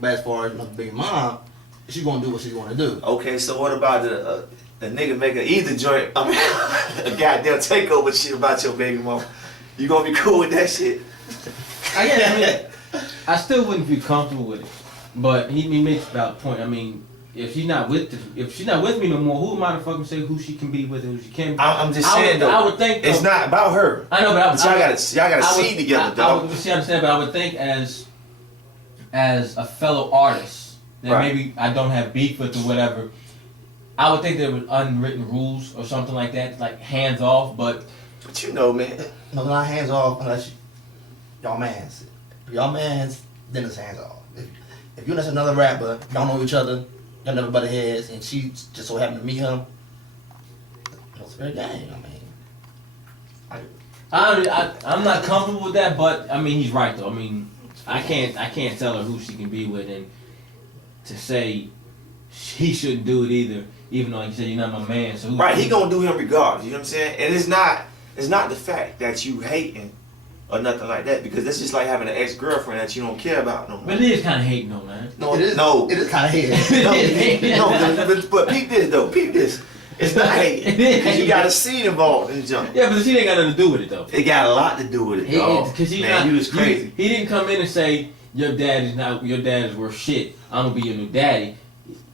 But as far as my big mom, she gonna do what she's gonna do. Okay, so what about a nigga make either joint? I mean, a goddamn takeover shit about your baby mama. You gonna be cool with that shit? I still wouldn't feel comfortable with it. But he makes about a point. I mean, if she's not with me no more, who am I to fucking say who she can be with and who she can't be? I'm just saying though. I would think it's not about her. I know, but y'all gotta see together, dog. I understand, but I would think as a fellow artist that maybe I don't have beef with or whatever. I would think there was unwritten rules or something like that, like hands off. But you know, man. No, not hands off unless y'all mans. If y'all mans, then it's hands off. If you're just another rapper, y'all know each other, y'all never butted heads, and she just so happened to meet him, it's fair game. I'm not comfortable with that, but I mean he's right though. I mean I can't tell her who she can be with, and to say he shouldn't do it either, even though like you said you're not my man. So right, he gonna do him regardless. You know what I'm saying? And it's not the fact that you hating or nothing like that, because that's just like having an ex-girlfriend that you don't care about no more. But it is kind of hating though, man. No, it is kind of hating. but peep this though. Peep this. It's not hating. Because you got a seed involved in the jump. Yeah, but the seed ain't got nothing to do with it though. It got a lot to do with it, dog. Because man, you was crazy. He didn't come in and say your dad is worth shit. I'm gonna be your new daddy.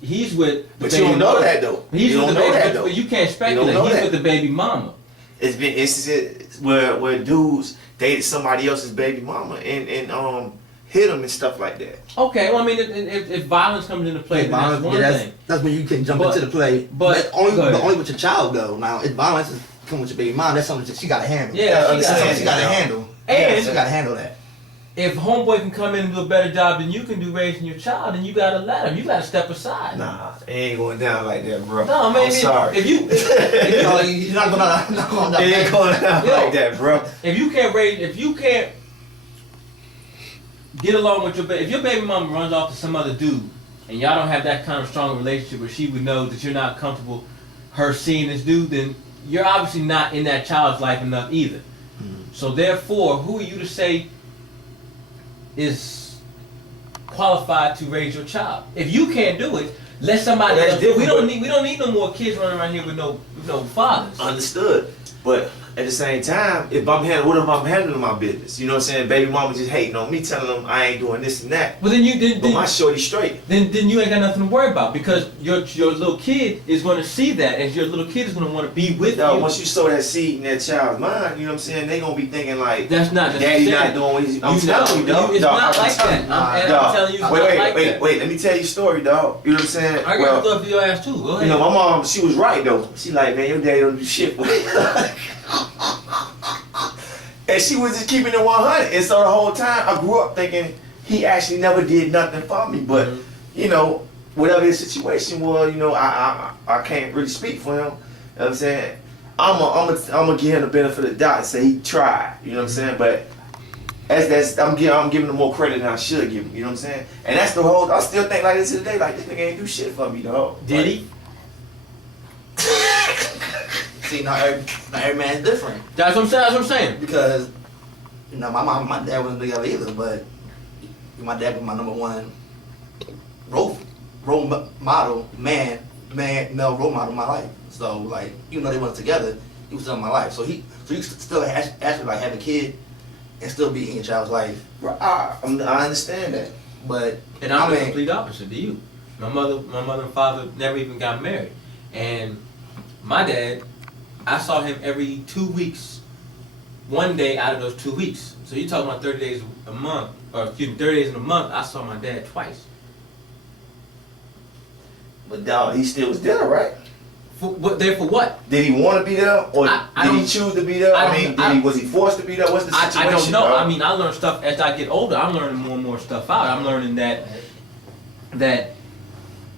He's with the But you don't know that though. He's you with don't the know baby, that though. You can't speculate. He's with the baby mama. It's been instances where dudes dated somebody else's baby mama and hit them and stuff like that. Okay, well I mean if violence comes into play, then that's one thing. That's when you can jump into the play. But only with your child though. Now if violence is coming with your baby mom, that's something that she gotta handle. Yeah, she gotta handle. And she gotta handle that. If homeboy can come in and do a better job than you can do raising your child, then you gotta let him. You gotta step aside. Nah, it ain't going down like that, bro. No, man. I'm sorry. If you, you're not gonna. It ain't going down like that, bro. If you can't get along with if your baby mama runs off to some other dude, and y'all don't have that kind of strong relationship where she would know that you're not comfortable her seeing this dude, then you're obviously not in that child's life enough either. Mm-hmm. So therefore, who are you to say is qualified to raise your child? If you can't do it, let somebody else do it. We don't need no more kids running around here with no fathers. Understood. But at the same time, if I'm handling my business, you know what I'm saying? Baby mama just hating on me, telling them I ain't doing this and that. Well, then but my shorty straight. Then you ain't got nothing to worry about, because your little kid is going to see that, and your little kid is going to want to be with you. Once you sow that seed in that child's mind, you know what I'm saying? They gonna be thinking like, that's not Daddy not doing what he's. I'm telling you, dog. It's not like that. I'm telling you, it's not like that. Wait. Let me tell you a story, dog. You know what I'm saying? I got stuff for your ass too. Go ahead. You know, my mom, she was right though. She like, man, your daddy don't do shit for me. And she was just keeping it 100. And so the whole time I grew up thinking he actually never did nothing for me. But, you know, whatever his situation was, you know, I can't really speak for him. You know what I'm saying? I'm gonna give him the benefit of the doubt and say he tried. You know what I'm saying? But I'm giving him more credit than I should give him. You know what I'm saying? And that's the whole. I still think like this today. Like, this nigga ain't do shit for me, dog. Did he? See, not every man's different. That's what I'm saying. Because, you know, my dad wasn't together either, but my dad was my number one role model, male role model in my life. So, like, even though they weren't together, he was still in my life. So you still actually like have a kid and still be in your child's life. I understand that. But I'm the complete opposite to you. My mother and father never even got married, and my dad, I saw him every 2 weeks. One day out of those 2 weeks. So you're talking about 30 days a month, or 30 days in a month. I saw my dad twice. But dog, he still was there, right? For what? Did he want to be there, or did he choose to be there? Was he forced to be there? What's the situation? I don't know. Bro? I mean, I learn stuff as I get older. I'm learning more and more stuff out. I'm learning that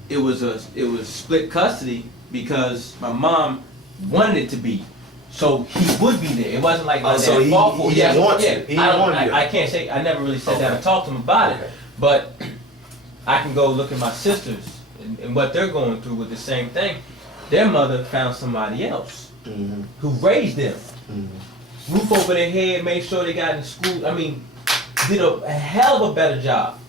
it was split custody because my mom wanted it to be, so he would be there. It wasn't like my dad fought for it. He didn't want to. I can't say. I never really sat down and talked to him about it, but I can go look at my sisters and what they're going through with the same thing. Their mother found somebody else who raised them, roof over their head, made sure they got in school. I mean, did a hell of a better job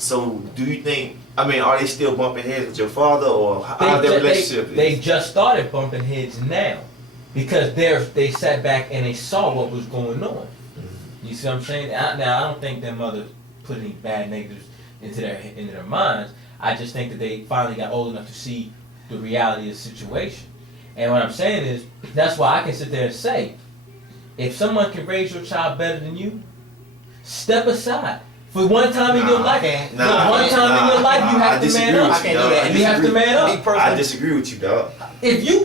So do you think? I mean, are they still bumping heads with your father, or how their relationship is? They just started bumping heads now, because they sat back and they saw what was going on. You see what I'm saying? Now I don't think their mother put any bad negatives into their minds. I just think that they finally got old enough to see the reality of the situation. And what I'm saying is, that's why I can sit there and say, if someone can raise your child better than you, step aside. For one time in your life, you have to man up. I can't do that. You have to man up. I disagree with you, dog. If you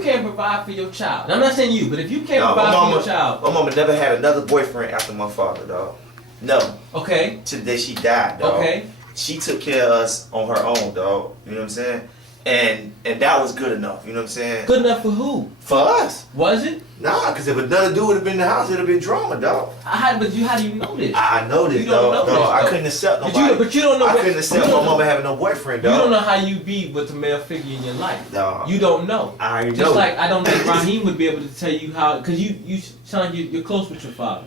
can't provide for your child, and I'm not saying you, but if you can't provide for your child, my mama never had another boyfriend after my father, dog. No. Okay. To the day she died, dog. Okay. She took care of us on her own, dog. You know what I'm saying? And that was good enough. You know what I'm saying? Good enough for who? For us. Was it? Nah, because if another dude would have been in the house, it'd have been drama, dog. How do you know this? I know this, You don't dog. know this, I though. couldn't accept nobody. But you don't know. I couldn't accept my mama having no boyfriend, dog. You don't know how you be with a male figure in your life. Dog. You don't know. I already Just know. like I don't think Raheem would be able to tell you how, because you sound like you're close with your father.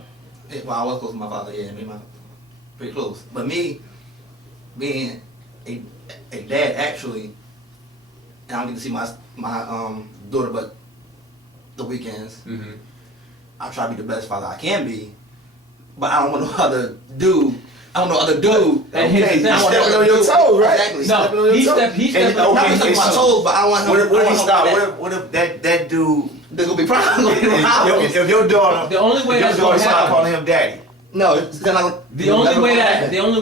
Well, I was close to my father, yeah, pretty close. But me, being a dad, actually, and I don't get to see my daughter but the weekends. Mm-hmm. I try to be the best father I can be, but I don't want no other dude. I don't know other dude. And here's the thing, He's stepping on your toes, right? Exactly. No, he stepped And, on Not stepping on my toes, but I don't want him. What if he stop? What if that dude? There's gonna be problems. If your daughter, The only way if your that's daughter gonna start happen. calling him daddy. No, it's gonna. The only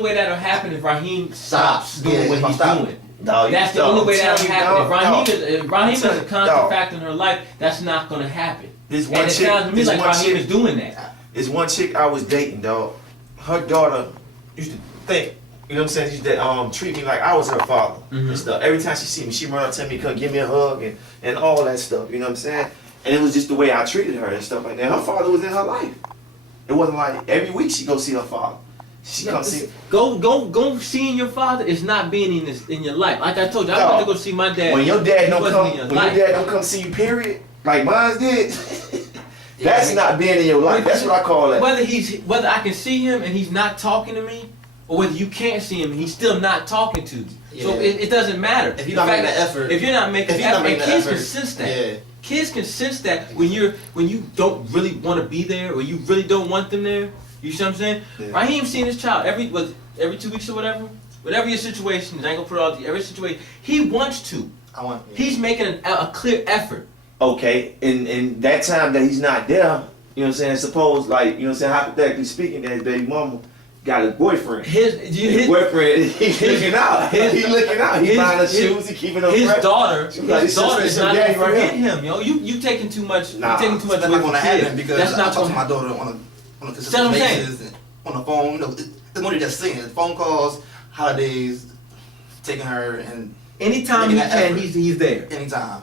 way that'll happen is Raheem stops doing Yeah, what if I he's stop. doing. Dog, That's the dog, only way I'm that'll telling you, happen. dog, If Raheem is a constant dog. factor in her life, that's not gonna happen. This And one it chick, sounds to me this like one Raheem chick, is doing that. this one chick I was dating, dog. Her daughter used to think, you know what I'm saying? She used to treat me like I was her father Mhm. and stuff. Every time she see me, she run up to me, come give me a hug and all that stuff. You know what I'm saying? And it was just the way I treated her and stuff like that. Her father was in her life. It wasn't like every week she go see her father. She come see. Go seeing your father is not being in your life. Like I told you, I No. went to go see my dad. When your dad He don't wasn't come, in your when life. your dad don't come see you, period, like mine did. That's not being in your life. That's what I call it. Whether I can see him and he's not talking to me, or whether you can't see him and he's still not talking to you. So Yeah. it doesn't matter. If you're not making the effort. If you're not making If you're not effort, and making the kids effort, can sense that. yeah. Kids can sense that when you don't really want to be there, or you really don't want them there. You see what I'm saying? Yeah. Raheem seeing his child every 2 weeks or whatever your situation is. I ain't gonna put it all every situation. He wants to. I want. He's making a clear effort. Okay, in that time that he's not there, you know what I'm saying? Suppose, like, you know what I'm saying, hypothetically speaking, that his baby mama got a boyfriend. His boyfriend, he's looking out. He's looking out. He's buying her shoes, he keeping her His fresh. daughter She's like, is "Sister, not daddy gonna right forget here." him, yo. You taking too much. Nah, you taking too much That's away not from gonna kids. happen because That's I not talk to my gonna. daughter on a That's what consistent I'm saying. basis and on the phone. You know, it's more than just seeing it. Phone calls, holidays, taking her, and Anytime he Making that can, effort. he's there. anytime.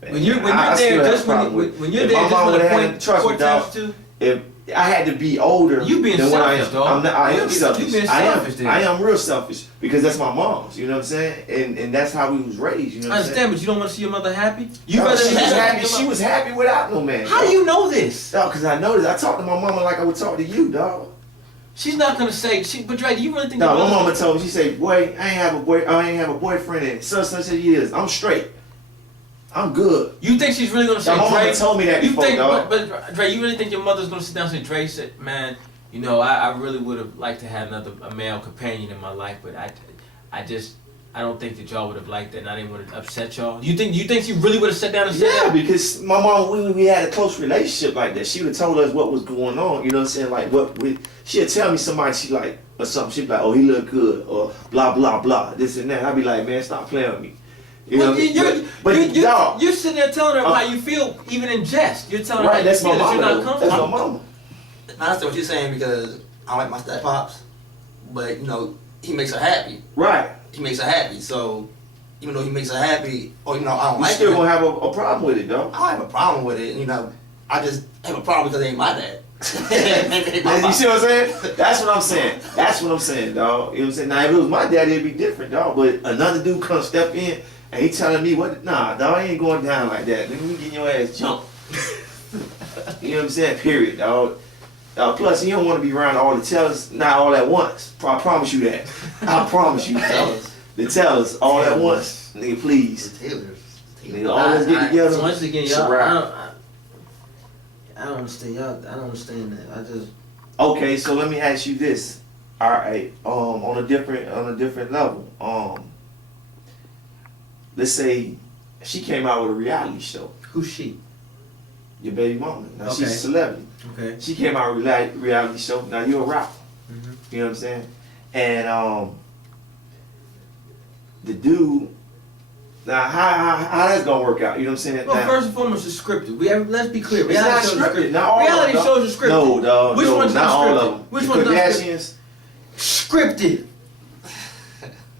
When you're I there, still have just a problem when with- you're if there, my just mama when would've the had point trust me, dog. attention to. If I had to be older You being than what I selfish, am, dog. I am You selfish. being I am. selfish, then. I am real selfish because that's my mom's. You know what I'm saying? And that's how we was raised. You know I what I'm saying? understand, but you don't want to see your mother happy. You No, rather she was you rather happy. your She mother- was happy without no man. How do you know this? Dog, because I noticed. I talked to my mama like I would talk to you, dog. She's not gonna say. But Dre, do you really think? No, your my mother- mama told me. She said, "Boy, I ain't have a boyfriend in such years. I'm straight. I'm good." You think she's really gonna say? Now, my mama Dre, told me that you before, think, dog. but Dre, you really think your mother's gonna sit down and say, Dre said, man, you know, I really would have liked to have a male companion in my life, but I don't think that y'all would have liked that, and I didn't want to upset y'all. You think she really would have sat down and said Yeah, that? because my mom, we had a close relationship like that. She would have told us what was going on. You know what I'm saying? Like she'd tell me somebody she like or something. She'd be like, "Oh, he look good," or blah blah blah, this and that. I'd be like, "Man, stop playing with me." You know, dog. You're sitting there telling her how you feel, even in jest. You're telling her how Right, you that's feel my that you're mama. not though. That's my comfortable. mama. I understand what you're saying because I like my step pops, but you know he makes her happy. Right. He makes her happy. So even though he makes her happy, or you know I don't You like still it, gonna have a problem with it, though. I don't have a problem with it. You know, I just have a problem because they ain't my dad. You see what I'm saying? That's what I'm saying. That's what I'm saying, dog. You know what I'm saying? Now, if it was my daddy, it'd be different, dog. But another dude come step in and he telling me what? Nah, dog, I ain't going down like that. Nigga, you getting your ass jumped. You know what I'm saying? Period, dog. Plus, he don't want to be around all the tellers, not all at once. I promise you that. I promise you that. The tellers all at once. Nigga, please. The Taylors. Nigga, all let's get together. So once again, it's a y'all, wrap. I don't understand y'all. I don't understand that. I just Okay, so let me ask you this. All right, on a different level. Let's say she came out with a reality show. who's she? Your baby mama. Now Okay. she's a celebrity. Okay. She came out with a reality show. Now you're a rapper. Mhm. You know what I'm saying? And the dude. Now how that's gonna work out? You know what I'm saying? Well, Now, first and foremost, it's scripted. Let's be clear. it's not Reality shows are scripted. Not all Reality of them. shows are scripted. No, dog. Which no, one's not not all scripted? of them. Which the one's not Kardashians. Scripted.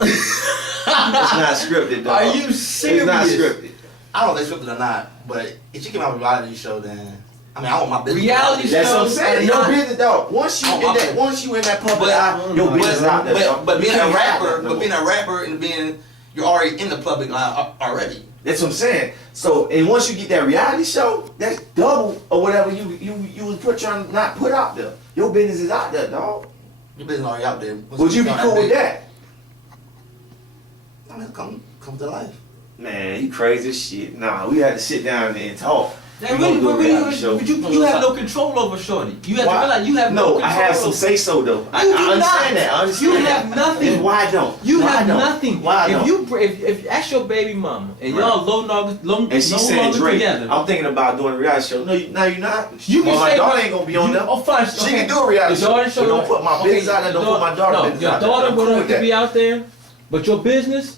It's not scripted, dog. Are you serious? It's not scripted. I don't know if they scripted or not, but if she came out with a reality show, then I mean, I want my business. Reality That's what I'm shows saying. are Your not- business, dog. Once you in that public eye, your business out there. dog. But being You a can't rapper, hide that no but being more. a rapper and being you're already in the public eye already. That's what I'm saying. So, and once you get that reality show, that's double or whatever you was trying to not put out there. Your business is out there, dog. Your business already out there. Would you be cool with that? I mean, come to life. Man, you crazy as shit. Nah, we had to sit down and talk. Now, We gonna do a reality show. but you have no control over Shorty. You have Why? to realize you have no No, control. I have some over- say so though. I You do understand not. that. I understand You that. have nothing. And why don't? You Why have don't? nothing. Why if don't? if that's your baby mama and Right. y'all no And she said, longer Drake, together. I'm thinking about doing a reality show. No, now you're not. You can well, my say daughter ain't gonna be on you, there. Oh, fine. She okay. can do a reality Your daughter show, but don't put my business out there, don't put my daughter no, business your out there. daughter I'm will cool have with to that. be out there, but your business,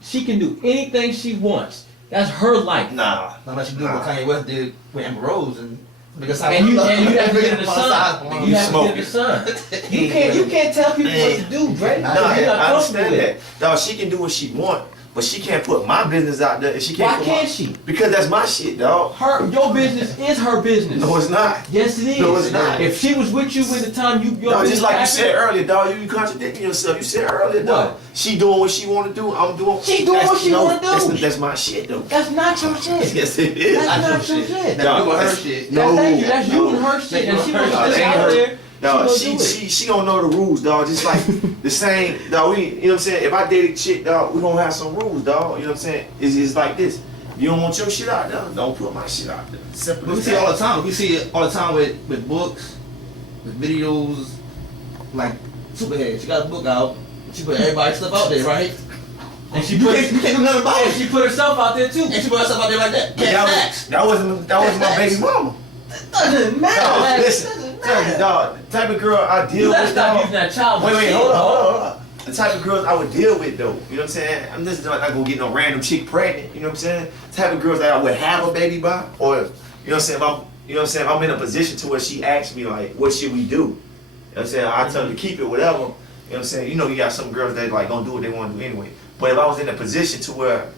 she can do anything she wants. That's her life. Nah. Unless you do what Kanye West did with Amber Rose and because And you have to get in the sun. You You have to smoking. get in the sun. You can't tell people what to do, Drake. Nah, because you're not I comfortable understand with that. it. Dog, she can do what she want, but she can't put my business out there. And she can't. Why put can't my, she? Because that's my shit, dog. Your business is her business. No, it's not. Yes, it is. No, it's not. If she was with you with the time your Dog, business just like you happened, said earlier, dog. You contradicting yourself. You said earlier, dog. What? She doing what she want to do. I'm doing. She doing what she wanna do. That's my shit, though. that's not your shit. Yes, it is. That's That's not your your shit. shit. That's you and her that's- shit. No, Thank you. That's you no. and her shit. And she No, wants to that put it ain't out her. there. Dog, She she gonna do it. she gonna know the rules, dog. Just like the same, dog. You know what I'm saying? If I date a chick, dog, we gonna have some rules, dog. You know what I'm saying? It's like this. You don't want your shit out there, don't put my shit out there. Simple We as see it all that. the time. We see it all the time with books, with videos, like Superhead. She got a book out. She put everybody's stuff out there, right? And she You put can't do nothing about and it. she put herself out there too. And she put herself out there like that. But Cat facts. that wasn't my baby mama. Doesn't matter. Dog, man. listen, tell you, dog. The type of girl I You deal gotta with, stop dog. using that child. Wait, hold on. The type of girls I would deal with, though. You know what I'm saying? I'm just not gonna get no random chick pregnant. You know what I'm saying? The type of girls that I would have a baby by, or you know what I'm saying? If I'm in a position to where she asks me like, what should we do? You know what I'm saying? I tell her to keep it, whatever. You know what I'm saying? You know, you got some girls that like gonna do what they want to do anyway. But if I was in a position to where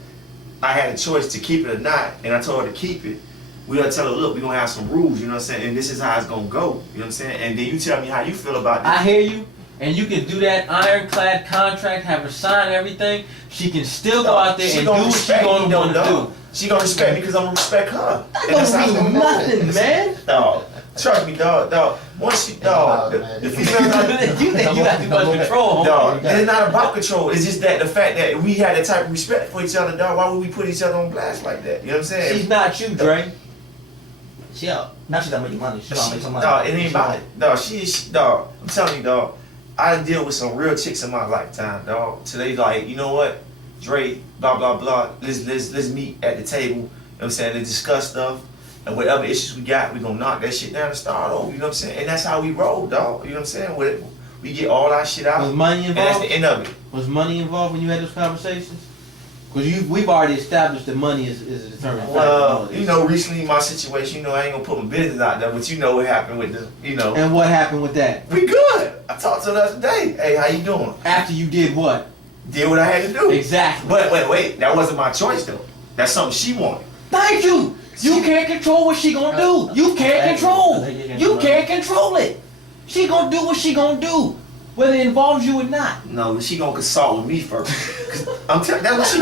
I had a choice to keep it or not, and I told her to keep it, we gotta tell her, look, we're gonna have some rules, you know what I'm saying? And this is how it's gonna go. You know what I'm saying? And then you tell me how you feel about this. I hear you, and you can do that ironclad contract, have her sign everything. She can still go out there She and do gonna what she respect gonna me, though, want to dog. do. She gonna respect me because I'm gonna respect her. That And that's how it's don't mean gonna go. nothing, man. Dog, trust me, dog. Once you, dog, the females are, You think you got too much control, homie. dog, it's not about control. It's just that the fact that we had that type of respect for each other, dog. Why would we put each other on blast like that? You know what I'm saying? She's not you, Dre. She out. Now she gotta make money. She gotta make some money. Dog, it ain't about it. Dog, dog, I'm telling you, dog, I deal with some real chicks in my lifetime, dog. So they like, you know what? Dre, blah, blah, blah. Let's meet at the table. You know what I'm saying? Let's discuss stuff. And whatever issues we got, we gonna knock that shit down and start over. You know what I'm saying? And that's how we roll, dog. You know what I'm saying? We get all our shit out. Was money And that's involved? the end of it. Was money involved when you had those conversations? Because we've already established that money is a determinant Well, factor. you know, recently in my situation, you know, I ain't gonna put my business out there, but you know what happened with the, you know. And what happened with that? We good. I talked to her the other day. Hey, how you doing? After you did what? Did what I had to do. Exactly. But wait, that wasn't my choice though. That's something she wanted. Thank you. You can't control what she gonna do. You can't control. You can't control it. She gonna do what she gonna do, whether it involves you or not. No, she gonna consult with me first. 'Cause I'm telling, that's what she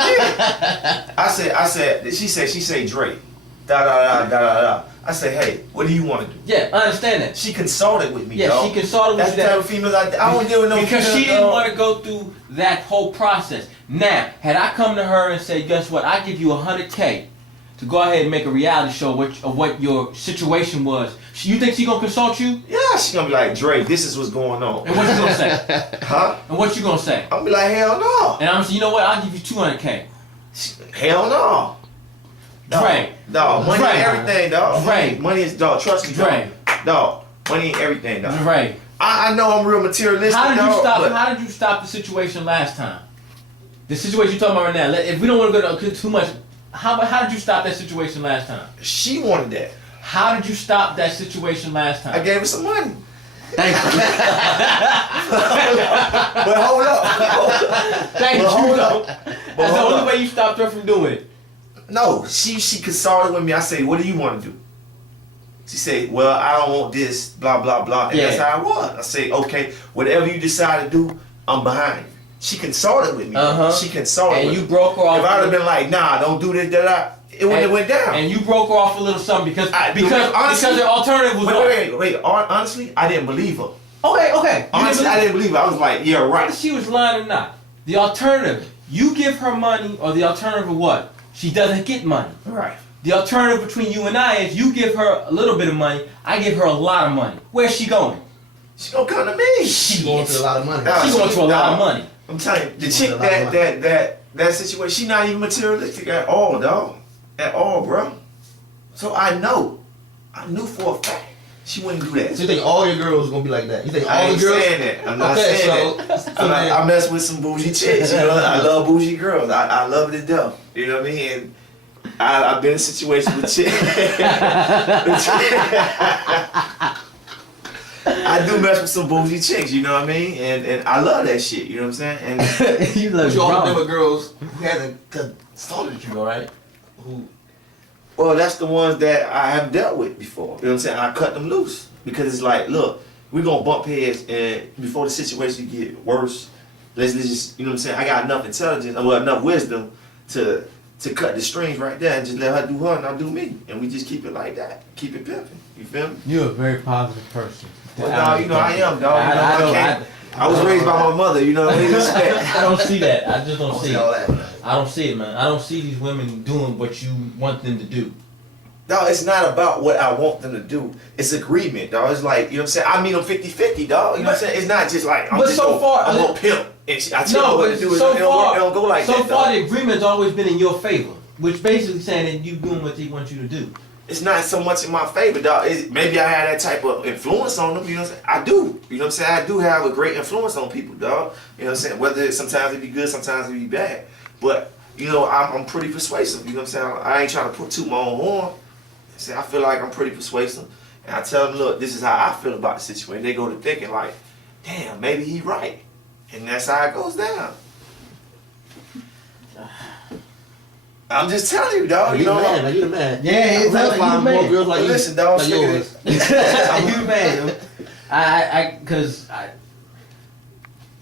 did. She said Drake. Da da da da da da. I say, hey, what do you want to do? Yeah, I understand that. She consulted with me, Yeah, dog. she consulted with That's you. the type of females I don't deal with no Because females, she didn't dog. want to go through that whole process. Now, had I come to her and said, guess what, I give you $100K to go ahead and make a reality show of what your situation was, you think she gonna consult you? Yeah, she gonna be like, Dre, this is what's going on. And what you gonna say? Huh? And what you gonna say? I'm gonna be like, hell no. And I'm gonna say, you know what, I'll give you $200K. Hell no. Dre. Dog, money Dre. ain't everything, dog. Dre. Money is, dog, trust me, Dre. dog. Money ain't everything, dog. Dre. I know I'm real materialistic, How did you dog, stop? but How did you stop the situation last time? The situation you're talking about right now. If we don't want to go to too much, how did you stop that situation last time? she wanted that. How did you stop that situation last time? I gave her some money. Thank you. But hold up. Thank But hold you. up. That's But the hold only up. way you stopped her from doing it. No, she consulted with me. I say, what do you want to do? She said, well, I don't want this, blah, blah, blah. And Yeah. that's how I was. I say, okay, whatever you decide to do, I'm behind you. She consulted with me. Uh-huh. She consulted And with you me. broke her off. If I would have been like, nah, don't do this, that, it wouldn't have went down. And you broke her off a little something because honestly, the alternative was what? wait. Honestly, I didn't believe her. Okay. Honestly, I didn't believe her. I was like, yeah, right. Whether she was lying or not. The alternative, you give her money, or the alternative of what? She doesn't get money. Right. The alternative between you and I is you give her a little bit of money, I give her a lot of money. Where's she going? She gonna come to me. She going to a lot of money. Nah, She's going to a lot of money. I'm telling you, the She chick wants a lot of that situation, she not even materialistic at all, dog. At all, bro. So I knew for a fact she wouldn't do that. So you think all your girls gonna be like that? You think I all the ain't girls? saying that. I'm not Okay, saying so- that. I mess with some bougie chicks, you know. I love bougie girls. I love it to death. You know what I mean? And I've been in situations with chicks. I do mess with some bougie chicks, you know what I mean? And I love that shit, you know what I'm saying? And You But love you all drama. remember girls who hasn't consulted you, all right? Who? well, that's the ones that I have dealt with before. You know what I'm saying? I cut them loose because it's like, look, we're gonna bump heads, and before the situation get worse, let's just, you know what I'm saying? I got enough intelligence, well, enough wisdom to cut the strings right there and just let her do her and I'll do me, and we just keep it like that, keep it pimping. You feel me? You're a very positive person. Well, dog, you know I am, dog. You know, I was raised by my mother, you know what I mean? Respect. I don't see that. I just don't Don't see see it. all that. I don't see it, man. I don't see these women doing what you want them to do. Dog, it's not about what I want them to do. It's agreement, dog. It's like, you know what I'm saying? I meet them 50-50, dog. You know what I'm saying? It's not just like, I'm But just so far- I'm gonna pimp. And I tell No, you what but to do. so It far, don't go like so that, far dog. the agreement's always been in your favor, which basically saying that you doing what they want you to do. It's not so much in my favor, dog. Maybe I had that type of influence on them, you know what I'm saying? I do. You know what I'm saying? I do have a great influence on people, dog. You know what I'm saying? Whether sometimes it be good, sometimes it be bad. But, you know, I'm pretty persuasive, you know what I'm saying? I ain't trying to toot my own horn. I feel like I'm pretty persuasive. And I tell them, look, this is how I feel about the situation. They go to thinking like, damn, maybe he right. And that's how it goes down. I'm just telling you, dog. You You know, man, like, you the man. Yeah, I'm trying to find more girls like you. listen, dog, like look at yours. You man. Cause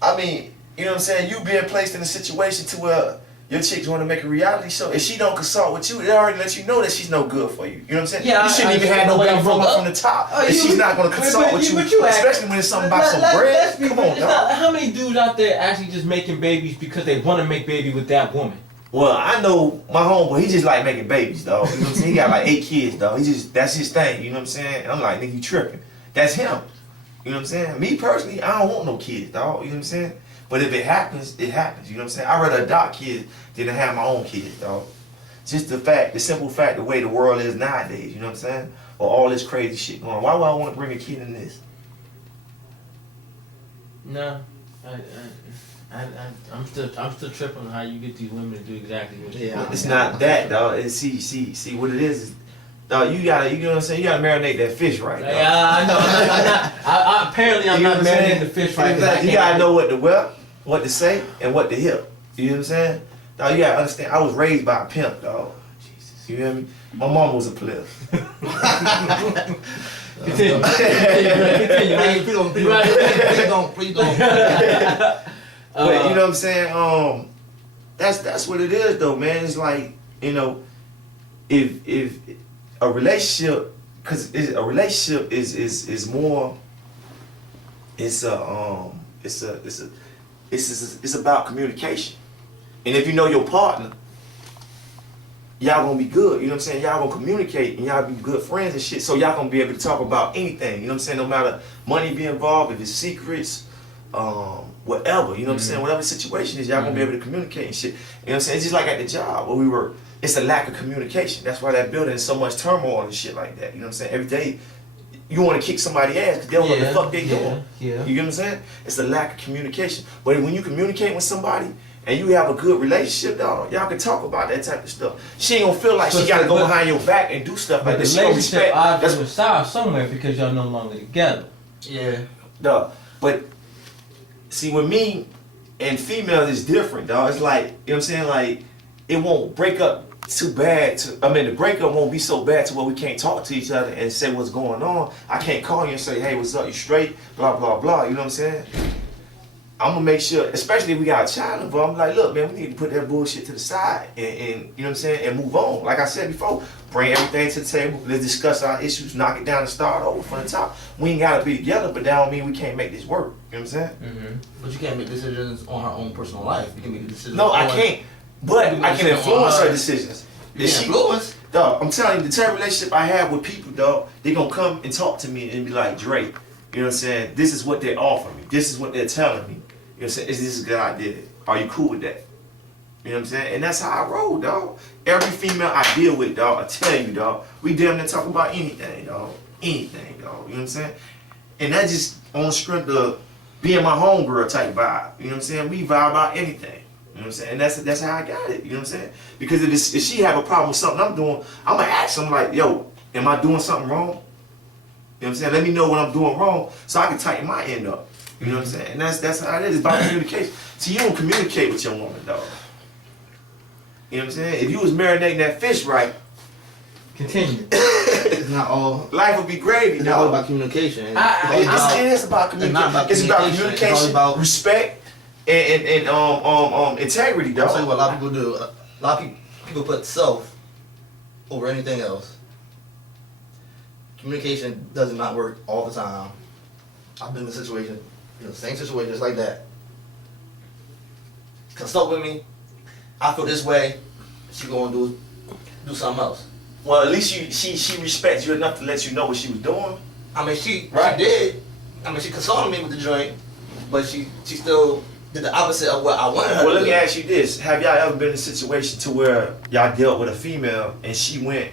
I mean, you know what I'm saying? You being placed in a situation to where your chick's want to make a reality show. If she don't consult with you, it already lets you know that she's no good for you. You know what I'm saying? Yeah, you shouldn't I even have no understand baby the way from I from the top. Oh, if you- she's not going to consult but with you- you, but you act- especially when it's something about some bread. Come on, dog. How many dudes out there actually just making babies because they want to make baby with that woman? Well, I know my homeboy, he just like making babies, dog. You know what I'm saying? He got like 8 kids, dog. That's his thing, you know what I'm saying? I'm like, nigga, you tripping. That's him. You know what I'm saying? Me personally, I don't want no kids, dog. You know what I'm saying? But if it happens, it happens. You know what I'm saying? I'd rather adopt kids than to have my own kids, dog. Just the simple fact, the way the world is nowadays, you know what I'm saying? Or all this crazy shit going on. Why would I want to bring a kid in this? No, I'm still tripping on how you get these women to do exactly what you Yeah. want. It's not that, dog. It's see what it is, dog, you know what I'm saying? You gotta marinate that fish right, dog. Yeah, I know. I'm not. Apparently, I'm You know not what I'm saying? marinating the fish right. 'Cause I You can't- gotta know what to wear, what to say, and what to hit. You know what I'm saying? Dog, you gotta understand, I was raised by a pimp, dog. Jesus. You hear me? My mom was a player. Continue. Man, please don't. But you know what I'm saying? That's what it is though, man. It's like, you know, if a relationship Cause a relationship is more. It's about communication, and if you know your partner, y'all gonna be good. You know what I'm saying? Y'all gonna communicate and y'all be good friends and shit. So y'all gonna be able to talk about anything. You know what I'm saying? No matter money be involved, if it's secrets, whatever. You know what I'm saying? Whatever the situation is, y'all gonna be able to communicate and shit. You know what I'm saying? It's just like at the job where we were. It's a lack of communication. That's why that building is so much turmoil and shit like that. You know what I'm saying? Every day, you want to kick somebody's ass because they don't know what the fuck they doing. Yeah. You get what I'm saying? It's a lack of communication. But when you communicate with somebody and you have a good relationship, dog, y'all can talk about that type of stuff. She ain't gonna feel like she gotta go behind your back and do stuff like But that. the She gonna relationship respect. obviously was sour somewhere because y'all no longer together. Yeah. Dog. But see, with me and females, it's different, dog. It's like, you know what I'm saying? Like, it won't break up too bad. The breakup won't be so bad to where we can't talk to each other and say what's going on. I can't call you and say, hey, what's up? You straight? Blah, blah, blah. You know what I'm saying? I'm gonna make sure, especially if we got a child involved, I'm like, look, man, we need to put that bullshit to the side and you know what I'm saying, and move on. Like I said before, bring everything to the table. Let's discuss our issues, knock it down, and start over from the top. We ain't gotta be together, but that don't mean we can't make this work. You know what I'm saying? Mm-hmm. But you can't make decisions on her own personal life. You can make decisions. No, I can't. But I can influence her decisions. You can influence. Dog, I'm telling you, the type of relationship I have with people, dog, they gonna come and talk to me and be like, Dre, you know what I'm saying? This is what they offer me. This is what they're telling me. You know what I'm saying? Is this a good idea? Are you cool with that? You know what I'm saying? And that's how I roll, dog. Every female I deal with, dog, I tell you, dog, we damn near talk about anything, dog. Anything, dog. You know what I'm saying? And that just on the strength of being my homegirl type vibe. You know what I'm saying? We vibe about anything. You know what I'm saying? And that's how I got it. You know what I'm saying? Because if she have a problem with something I'm doing, I'm going to ask them like, yo, am I doing something wrong? You know what I'm saying? Let me know what I'm doing wrong so I can tighten my end up. You know what I'm saying? And that's how it is. It's about communication. See, you don't communicate with your woman, dog. You know what I'm saying? If you was marinating that fish right, Continue. It's not all. life would be gravy, It's not all dog. about communication. It is about communication. It's about communication, It's all about respect, and integrity, I'll tell you dog. what a lot of people do. A lot of people put self over anything else. Communication does not work all the time. I've been in a situation, same situation, just like that. Consult with me. I feel this way. She gonna do something else. Well, at least she respects you enough to let you know what she was doing. I mean, she Right. did. I mean, she consulted me with the joint, but she still did the opposite of what I wanted her Well, to let do. me ask you this: have y'all ever been in a situation to where y'all dealt with a female and she went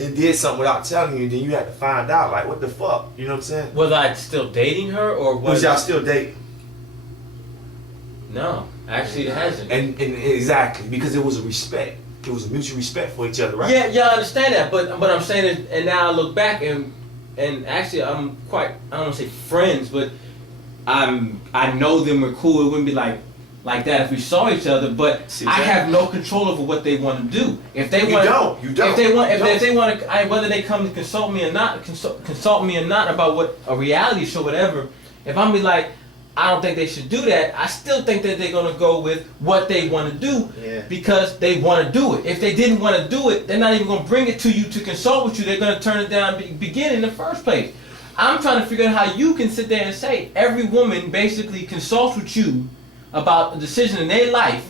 and did something without telling you, then you had to find out, like, what the fuck? You know what I'm saying? Was I still dating her or Was y'all still dating? No, actually it hasn't. And exactly, because it was a respect. It was a mutual respect for each other, right? Yeah, I understand that, but I'm saying it, and now I look back and actually I'm quite, I don't want to say friends, but I know them, we're cool. It wouldn't be like that if we saw each other, but See, I exactly. have no control over what they want to do. If they You want, don't. if they want to, whether they come to consult me or not, consult me or not about what a reality show, whatever. If I'm be like, I don't think they should do that, I still think that they're gonna go with what they want to do Yeah. because they want to do it. If they didn't want to do it, they're not even gonna bring it to you to consult with you. They're gonna turn it down begin in the first place. I'm trying to figure out how you can sit there and say every woman basically consults with you about a decision in their life,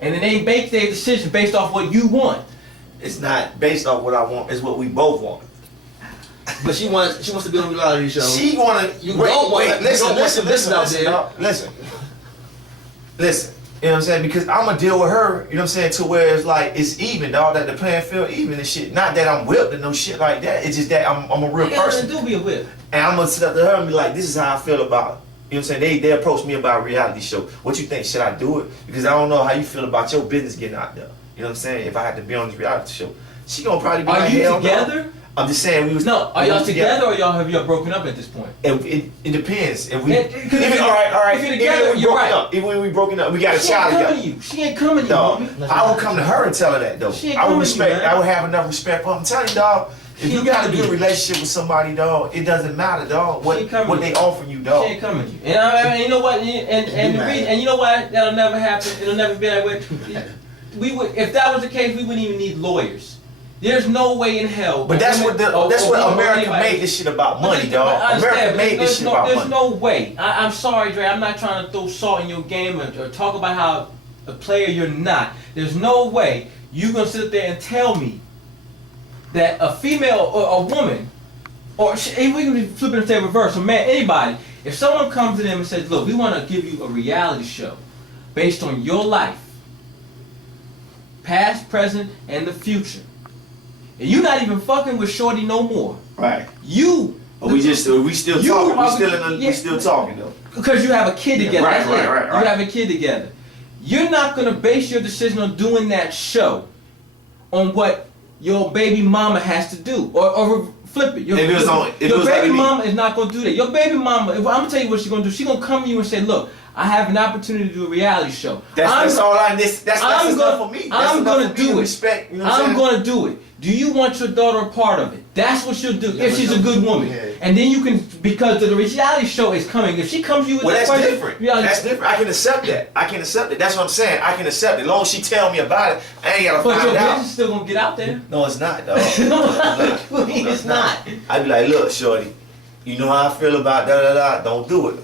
and then they make their decision based off what you want. It's not based off what I want. It's what we both want. But she wants to be on a reality show. She wanna. You don't want- you don't want some business out there. dog. Listen. Listen. You know what I'm saying? Because I'm gonna deal with her. You know what I'm saying? To where it's like it's even, dog. That the playing field even and shit. Not that I'm whipped and no shit like that. It's just that I'm a real What person. do be a whip? And I'm gonna sit up to her and be like, this is how I feel about it. You know what I'm saying? They approach me about a reality show. What you think? Should I do it? Because I don't know how you feel about your business getting out there. You know what I'm saying? If I had to be on this reality show, she gonna probably be Are like, you hell no. together? I'm just saying we was. No. Are we y'all was together or have y'all broken up at this point? It depends. If we, If you're- all right. if you're Even together, if we you're broken right. up, even when we broken up, we got a She ain't child coming together. to you. She ain't coming to you, Dog, homie. I would come to her and tell her that though. She ain't I would coming to you, respect. man. I would have enough respect for her. I'm telling you, dog. If She you ain't got a coming to good you. relationship with somebody, dog, it doesn't matter, dog. She ain't coming What to they you. offering you, She dog. ain't coming to you. And I mean, you know what? And the reason, and you know why that'll never happen. It'll never be that way. We would, if that was the case, we wouldn't even need lawyers. There's no way in hell. But that's what America anybody- made this shit about money, I dog. understand, America but made this shit about there's money. no way. I'm sorry, Dre. I'm not trying to throw salt in your game or talk about how a player you're not. There's no way you gonna sit there and tell me that a female or a woman, or if we can flip it and say reverse, a man, anybody, if someone comes to them and says, look, we want to give you a reality show based on your life, past, present, and the future, and you're not even fucking with Shorty no more. Right. You. But we still You talking. are- We still talking though. Because you have a kid together. Right, That's right, it. right, right. You have a kid together. You're not gonna base your decision on doing that show on what your baby mama has to do, or flip it. Your If it was on- if it your was baby like me. mama is not gonna do that. Your baby mama. I'm gonna tell you what she's gonna do. She's gonna come to you and say, "Look, I have an opportunity to do a reality show. That's all I. That's I'm enough gonna- for me. I'm That's enough gonna for me to do it. Respect. You know what I'm saying? gonna do it. Do you want your daughter a part of it? That's what she'll do if she's a good woman. Yeah. And then you can, because the reality show is coming. If she comes to you with Well, that that's question, different. reality- That's different. I can accept that. I can accept it. That's what I'm saying. I can accept it. As long as she tell me about it, I ain't gotta But your find out. business is still gonna get out there. No, it's not, dog. What do you mean it's not? I'd be like, look, shorty, you know how I feel about da da da. Don't do it.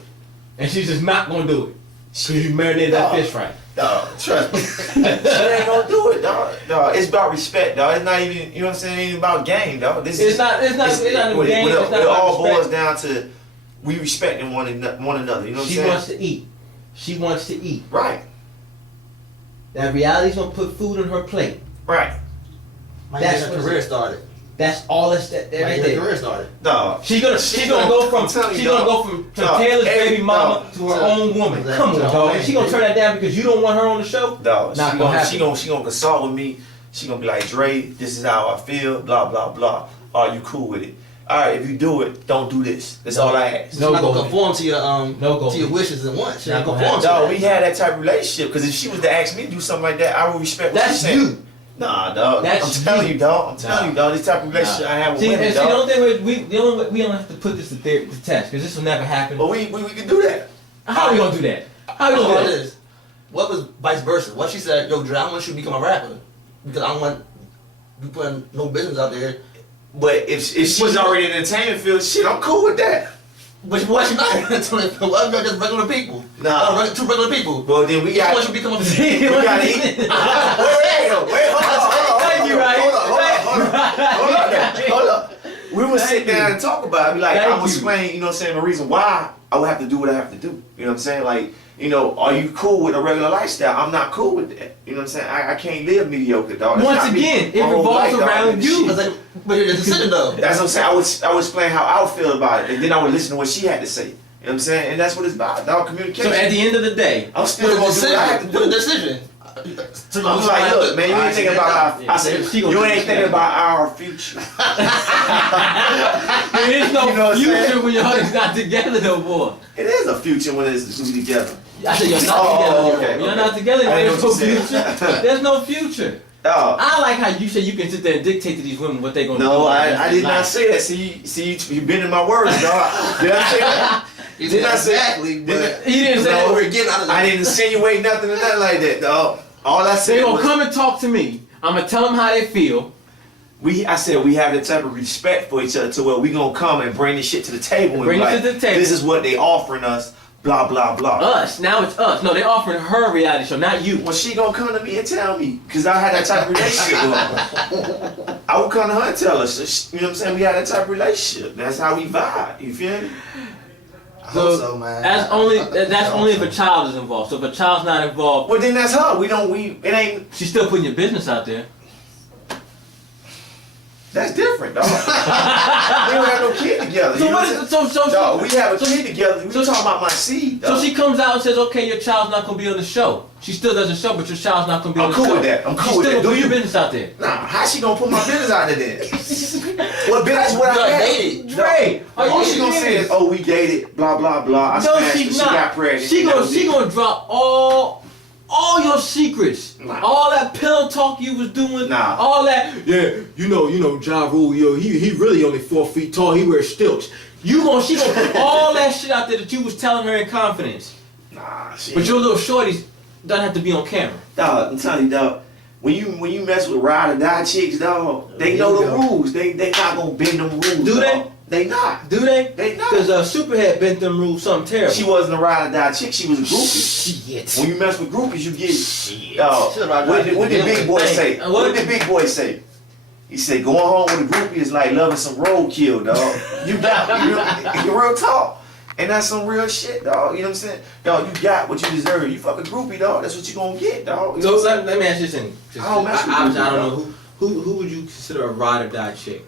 And she's just not gonna do it. Cause you marinated that fish right. Dog, trust me. She ain't gonna do it, dog. Dog, it's about respect, dog. It's not even, you know what I'm saying? It ain't about game, dog. This It's is not a game. It's not it all about respect. boils down to we respecting one another. You know what I'm She saying? wants to eat. She wants to eat. Right, That reality's gonna put food on her plate. right. My That's her what- career started. That's all that's that My right her there. career started. Dog. She's gonna go from I'm telling you, she's gonna dog. go from Dog, Taylor's every- baby mama dog. to her own woman. Exactly. Come on, Dog. dog. And she gonna turn that down because you don't want her on the show? Dog, Not she gonna gonna happen. she gonna consult with me. She gonna be like, Dre, this is how I feel. Blah blah blah. Are you cool with it? All right, if you do it, don't do this. That's all I ask. She's No not gonna go. conform to your No go. to your wishes and wants. She Not ain't gonna conform to Dog, that. we had that type of relationship. Because if she was to ask me to do something like that, I would respect what she's That's saying. you. Nah, dog. That's I'm telling you. you, dog. I'm telling Nah. you, dog. This type of relationship I have with See, women, and see, the dog. only thing we don't have to put this to test because this will never happen. But we can do that. How we gonna do that? How we How gonna about do that? this? What was vice versa? What she said, yo, Dre, I want you to become a rapper because I don't want you putting no business out there. But if she's already in the entertainment field, shit, I'm cool with that. But why she not? What about just regular people? Nah. Two regular people. Well, then we I got. want you to become a. We gotta eat. Wait, hold on. Thank you, right? Hold up. We would sit Thank down you. and talk about it. Be like, Thank I would you. explain, you know what I'm saying, the reason why I would have to do what I have to do. You know what I'm saying? Like, you know, are you cool with a regular lifestyle? I'm not cool with that. You know what I'm saying? I can't live mediocre, dog. That's Once not me. again, it My whole revolves life, dog, around that you. shit. But it's a decision though. That's what I'm saying. I would explain how I would feel about it, and then I would listen to what she had to say. You know what I'm saying? And that's what it's about, dog. Communication. So at the end of the day, I'm still gonna do what I have to With a do. decision. I'm like, look, man, you ain't thinking about our. I said, She gonna you do ain't what she thinking gotta about our future. there is no You know what I'm future saying? when y'all is not together no more. It is a future when it's we together. I said you're not Oh, together. okay, You're okay. not together. I didn't There's know no what you future. said. There's no future. Dog. I like how you say you can sit there and dictate to these women what they're gonna do. No, in I did life. not say that. See, you been in my words, dog. Did I say that? You Did said I say exactly, but He didn't say No, that. we're getting out of I that. didn't insinuate nothing or nothing like that, dog. All I They said gonna was come and talk to me. I'm gonna tell them how they feel. I said we have the type of respect for each other to where we gonna come and bring this shit to the table and Bring be it like, to the table. this is what they offering us, blah blah blah. Us. Now it's us. No, they're offering her a reality show, not you. Well, she gonna come to me and tell me, cause I had that type of relationship with her. I would come to her and tell her, so you know what I'm saying? We had that type of relationship. That's how we vibe. You feel me? I hope so, man. That's only if a child is involved. So if a child's not involved, Well, then that's her. It ain't. she's still putting your business out there. That's different, dog. We don't have no kid together. So you know what what I'm is so Dog, we have a so- kid together. We so- talking about my seed, So dog. she comes out and says, "Okay, your child's not gonna be on the show." She still does the show, but your child's not gonna be on I'm the cool show. with that. I'm cool She's with still that. gonna Do put your you? business out there. Nah, how she gonna put my business out there then? What business would I You have? dated. Dre, are All you she gonna say serious? is, "Oh, we dated, blah blah blah." I No, smashed her. she's She not. got pregnant. She and that gonna was she it. gonna drop all your secrets, Nah. all that pillow talk you was doing, Nah. all that. Yeah, you know, Ja Rule, he really only 4 feet tall. He wears stilts. She gonna put all that shit out there that you was telling her in confidence. Nah, she. But your little shorties doesn't have to be on camera. Dog, I'm telling you, dog. when you mess with ride or die chicks, dog, they There know you the go. rules. They not gonna bend them rules. Do they? dog. They not. Do they? They not. Because Superhead bent them rules something terrible. She wasn't a ride or die chick. She was a groupie. Shit. When you mess with groupies, you get. She's a ride or What die did chick. Big Boy say? What? What did Big Boy say? He said, going home with a groupie is like loving some roadkill, dog. You got, real talk. And that's some real shit, dog. You know what I'm saying? Dog, you got what you deserve. You fuck a groupie, dog. That's what you gonna get, dog. You know So what I'm saying? let me ask you this thing. I don't mess with Obviously, I groupies, don't know who would you consider a ride or die chick?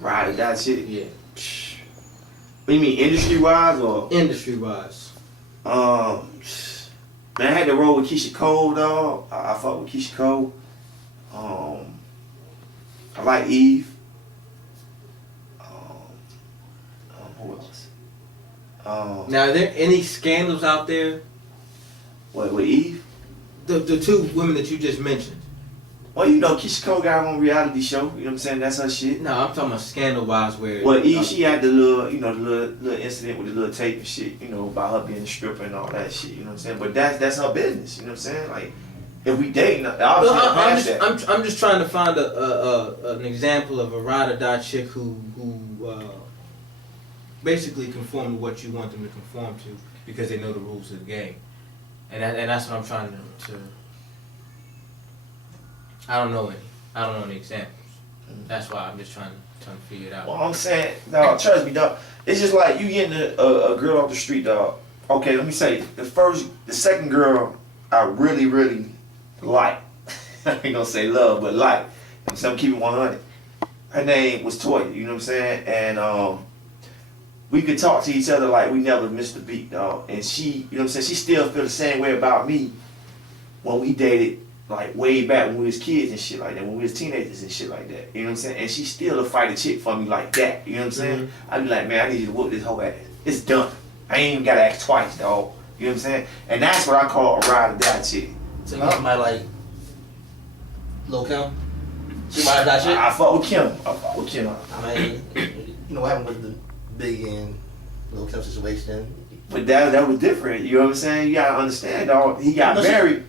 Ride or die shit. Yeah. What do you mean, industry wise or? Industry wise. Man, I had to roll with Keisha Cole, dog. I fuck with Keisha Cole. I like Eve. Who else? Now, are there any scandals out there? What, with Eve? The two women that you just mentioned. Well, you know, Keisha Cole got her own reality show. You know what I'm saying? That's her shit. No, I'm talking about scandal wise where. Well, Eve, she had the little, you know, the little incident with the little tape and shit, you know, about her being a stripper and all that shit. You know what I'm saying? But that's her business. You know what I'm saying? Like, if we dating, obviously I'm just trying to find an example of a ride or die chick who basically conform to what you want them to conform to because they know the rules of the game, and that's what I'm trying to. I don't know any examples. That's why I'm just trying to figure it out. Well, I'm saying, dog, trust me, dog. It's just like you getting a girl off the street, dog. Okay, let me say, the second girl I really, really like. I ain't gonna say love, but like. I'm saying, keep it 100. Her name was Toya, you know what I'm saying? And we could talk to each other like we never missed a beat, dog. And she, you know what I'm saying, she still feel the same way about me when we dated, like way back when we was kids and shit like that, when we was teenagers and shit like that. You know what I'm saying? And she still a fight a chick for me like that. You know what I'm saying? I'd be like, man, I need you to whoop this whole ass. It's done. I ain't even gotta ask twice, dog. You know what I'm saying? And that's what I call a ride or die chick. So you might like Lil Kim? She might have that shit? I fuck with Kim. I fuck with Kim. I mean, you know what happened with the Big and Lil Kim situation? But that was different. You know what I'm saying? You gotta understand, dog. He got married,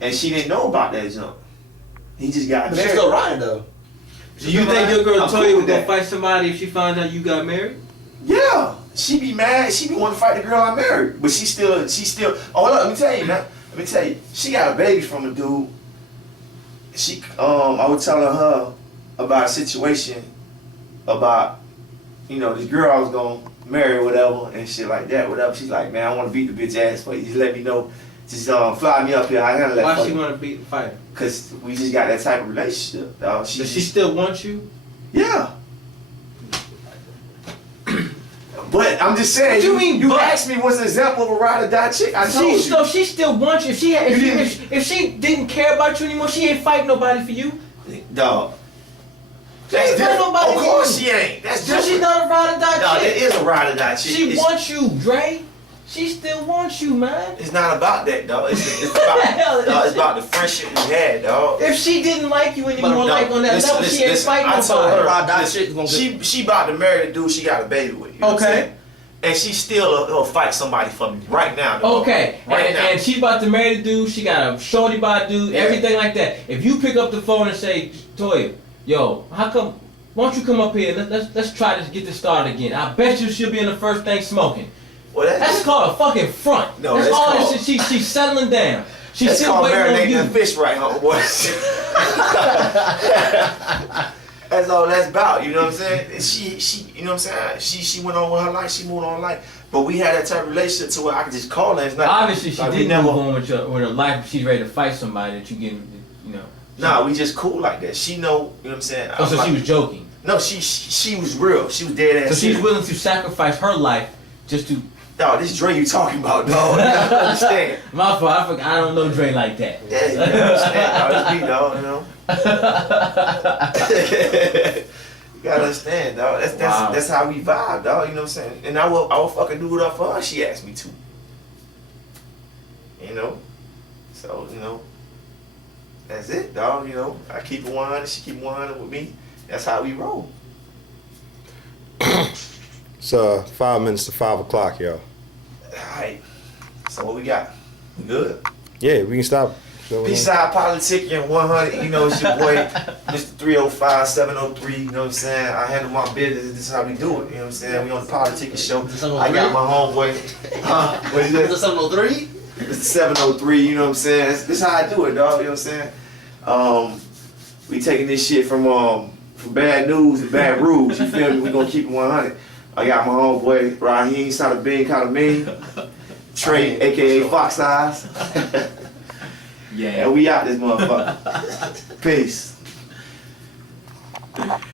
and she didn't know about that jump. He just got But married. she's still riding though. Do you think your girl I'm Toya cool would with go that. fight somebody if she finds out you got married? Yeah, she be mad. She be wanting to fight the girl I married, but she still. Oh, look, let me tell you, man. Let me tell you, she got a baby from a dude. I was telling her about a situation about, you know, this girl I was gonna marry or whatever and shit like that, whatever. She's like, man, I want to beat the bitch ass for you. Just let me know. Just fly me up here. I gotta let. Why she want to beat the fight? Cause we just got that type of relationship. Does she still want you? Yeah. But I'm just saying. What you mean, You but? asked me what's an example of a ride or die chick. I told you. She still wants you. If she didn't care about you anymore, she ain't fight nobody for you. Dog. She ain't fight different. nobody Of for course you. she ain't. That's So different. she's not a ride or die No, chick. it is a ride or die chick. She It's- wants you, Dre. She still wants you, man. It's not about that, dog. It's about the friendship we had, dog. If she didn't like you anymore, No, like on that listen, level, she ain't listen, fight I told nobody. her, Ride or die listen, chick gonna get- she about to marry the dude she got a baby with. You know what I'm Okay. saying? And she still will fight somebody for me right now. Dog. Okay, Right now. and she's about to marry the dude. She got a shorty by a dude, Yeah. everything like that. If you pick up the phone and say, Toya, yo, how come? Why don't you come up here? Let's try to get this started again. I bet you she'll be in the first thing smoking. Well, That's called a fucking front. No, that's that's all. called- She's settling down. She's That's still called waiting on marinating you. the fish right, homeboy. That's all that's about, you know what I'm saying? And she, you know what I'm saying? She went on with her life, she moved on with her life. But we had that type of relationship to where I could just call her. It's not Obviously, she like we didn't never. move on with her life. She's ready to fight somebody that you get, you know. Nah, we just cool like that. She know, you know what I'm saying? Oh, so like, she was joking. No, she was real. She was dead ass. So she's serious. willing to sacrifice her life just to. Dog, this Dre you talking about, dog. You gotta understand. My fault. I don't know Dre like that. Yeah, you gotta understand, dog. It's me, dog, you know. You gotta understand, dog. Wow. That's how we vibe, dog. You know what I'm saying? And I will fucking do it up for her. She asked me to. You know? So, you know, that's it, dog. You know, I keep it 100, she keep it 100 with me. That's how we roll. It's 5 minutes to 5 o'clock, y'all. Alright. So what we got? We good? Yeah, we can stop Peace out, Politikin 100. You know, it's your boy, Mr. 305, 703. You know what I'm saying? I handle my business. This is how we do it. You know what I'm saying? We on the Politikin show. I got my homeboy. What is Is it that? 703? It's 703. You know what I'm saying? This is how I do it, dog. You know what I'm saying? We taking this shit from bad news to bad rules. You feel me? We gonna keep it 100. I got my homeboy Raheem, Sada Bean, kind of mean. Trey, aka Fox Eyes. Yeah. And we out this motherfucker. Peace.